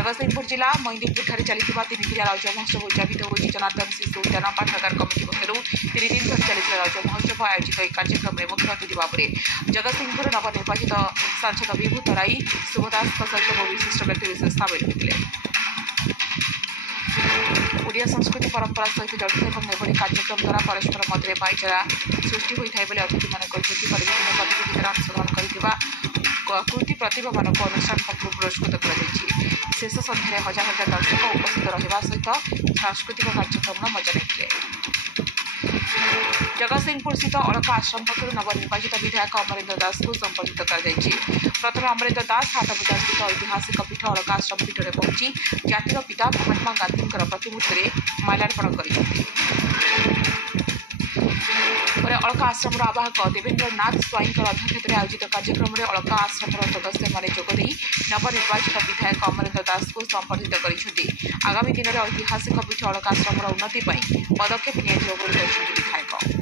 जगतसिंहपुर जिला मैंदीपुर चलता 3 दिन रौज महोत्सव उद्यापित होगी। जनार्दन शिशु उद्यान पाठागार कमिटी पक्षर 3 दिन धरी चलता रौज महोत्सव आयोजित एक कार्यक्रम में मुख्य अतिथि भाव में जगतसिंहपुर नवनिर्वाचित सांसद विभू तराई शुभदास सहित बहु विशिष्ट व्यक्तिविशेष सामिल होते। ओडिया संस्कृति परंपरा सहित जड़ित एवं कार्यक्रम द्वारा परस्पर मध्य भाईचारा सृष्टि होता है अतिथि मैंने परिवर्तन प्रतियोगितार अंशग्रहण कर कृति प्रतिभा मान अनुष्ठान पक्ष पुरस्कृत कर शेष सन्धार हजार हजार दर्शक उपस्थित रहा सहित सांस्कृतिक कार्यक्रम मजा लेते। जगतसिंहपुर स्थित अलका आश्रम पक्ष नवनिर्वाचित विधायक अमरेन्द्र दास को संबर्धित कर प्रथम अमरेन्द्र दास हाटबजार स्थित ऐतिहासिक पीठ अलका आश्रम पीठ में पहुंची जातिर पिता महात्मा गांधी प्रतिमूर्ति में माल्यार्पण कर अलका आश्रम आवाहक देवेन्द्र नाथ स्वाईं अध्यक्षतार आयोजित कार्यक्रम में अलका आश्रम सदस्य मैंने जोगदे नवनिर्वाचित विधायक अमरेन्द्र दास को संबर्धित कर आगामी दिन में ऐतिहासिक पीठ अलका आश्रम उन्नति पदक्षेप विधायक।